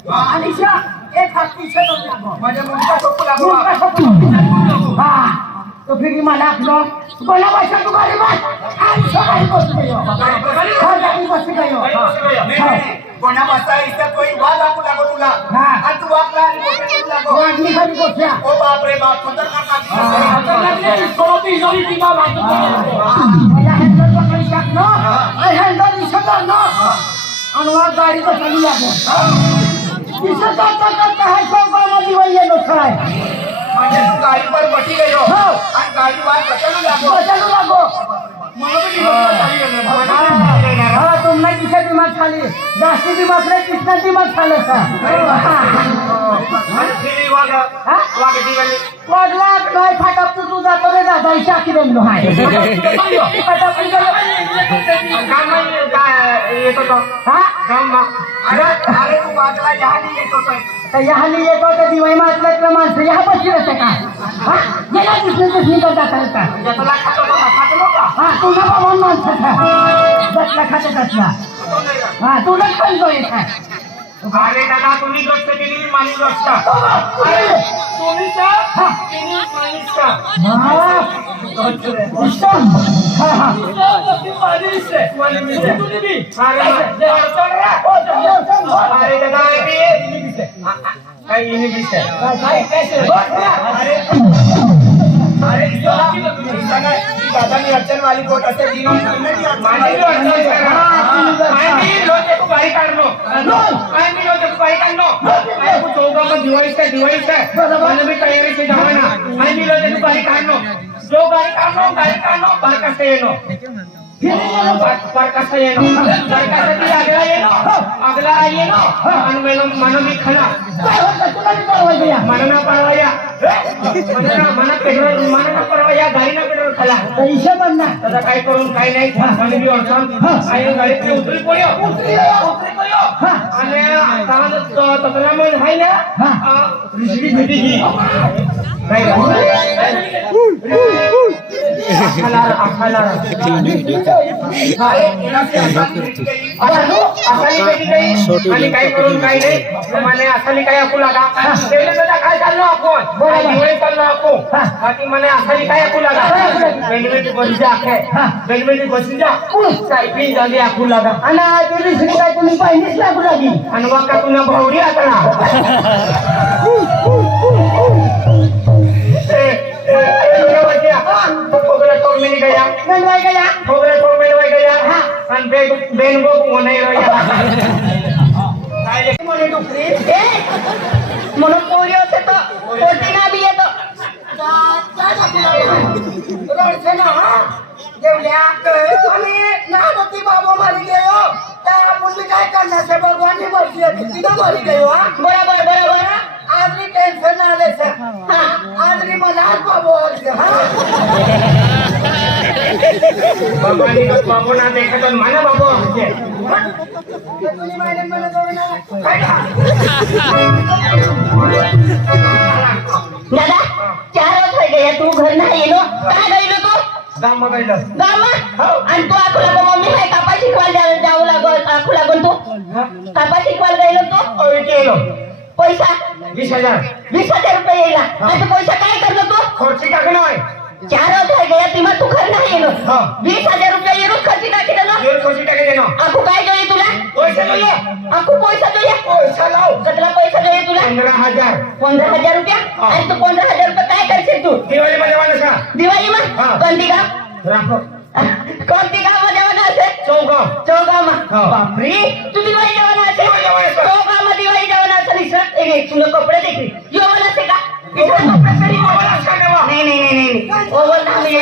अनिशा एक हात पीछे तो लागो माझ्या मुंडका सोपू लागो हां तो फिर मला आपलो बोला भाषा तू गाडी बस आणि सगळी बस गयो गाडी बस गयो कोणा बसा इथे कोई वाद आपू लागो तुला आणि तू वागला आणि बोटे लागो वागली खाली बसल्या ओ बाप रे बाप खतरनाक काम सोपी जोरी ती बाबा मला हँडल पकडी शकनो आणि हँडल दिसणार ना आणि वा गाडी तो चालू लागो दिसत करता है चौकामध्ये वळले नसाय म्हणजे तू गाडी पर बटी गयो आणि गाडी वाद बचालू लागो म्हणून मी हाँ तुमने किसे दिमाग खाली जास्ती दिमाग रे कितना दिमाग खाले था वागला नाही फाटप तू जातो रे दादा शाकी बनलो आहे फाटप येतो तो हाँ अरे तू वागला यहाँ येतो तो यहाँ नहीं येतो तो दिवाई मातले के माणसं यहाँ बसली रहते का हाँ गेला दुसरी करता करता जतला खातो तो खातो का हाँ तुझा बाबा माणसं था बसला खाते बसला हाँ तुला पण जो येत आहे अरे दादा तुम्ही गोष्ट केली मी माणूस गोष्ट अरे तुम्ही का तुम्ही माणूस का अरे दादा काही इंग्लिश आहे अरे दादा मी अडचण वाली कोट असे गाड़ी काढलो काय मी लोक गाड़ी काढलो काय तू चौका में दिवाळी का मैंने भी तयारी से जावे ना काय मी लोक गाड़ी काढलो जो गाड़ी काढलो पर कसे येनो पर कसे येनो अगला येनो आणि मन मी खना मनना परवाया मना परवाया गाड़ी ना पेट्रोल खला पैसे बनना दादा काय करून काय नाही आणि मी अडचण आणि गाडीत उतरी पडयो आणि आता तसला मन आहे ना रिश्वी भेटी ही काय आणि काय करून काय नाही माने असली काय आपू लागा काय चाललो आपण दिवाळी चाललो आपण बाकी माने असली काय आपू लागा बेलमेटी बसजा आहे बेलमेटी बसजा सायकलिंग झाली आपू लागा आणि तुझी श्री काय तुम्ही पाहिजेच लागू लागी आणि मग का तुला भावडी आता ना म्हणून पोरी होते तो पोटी ना बी येतो जेवल्या आणि नागती बाबा मारी गयो त्या मुली काय करण्याचे भगवानची मर्जी होती तिला मारी गयो बरोबर बरोबर आज मी टेन्शन ना आले सर आज मी मला बाबा बाबू ना देखत माना बाबू दादा 4 वर्ष हो गया तू घर ना येलो काय गइलो तू गाम गइलो गाम आणि तू आखुला गो मम्मी काय कापा शिकवायला जाऊ लागो आखुला गो तू कापा शिकवायला गइलो तू ओय केलो पैसा 20,000 रुपये येला आणि पैसा काय करलो तू खर्च टाकणं आहे 4 वर्ष हो गया तिमा तू घर ना येलो 20,000 रुपये येलो खर्च टाकी देनो ये खर्च टाके देनो आखू काय જોઈએ तुला पैसा જોઈએ आखू पैसा જોઈએ पैसा लाव कितना पैसा જોઈએ तुला 15,000 15,000 रुपया आणि तू 15,000 रुपये काय करशील तू दिवाळी मध्ये वाला दिवाळी मा कोणती गाव राखो कोणती गाव मध्ये वना असेल चौगाव मा बापरे तू दिवाळी जेवण असेल चौगाव मा दिवाळी जेवण असेल इसर एक तुला कपडे देखील यो मला से का नाही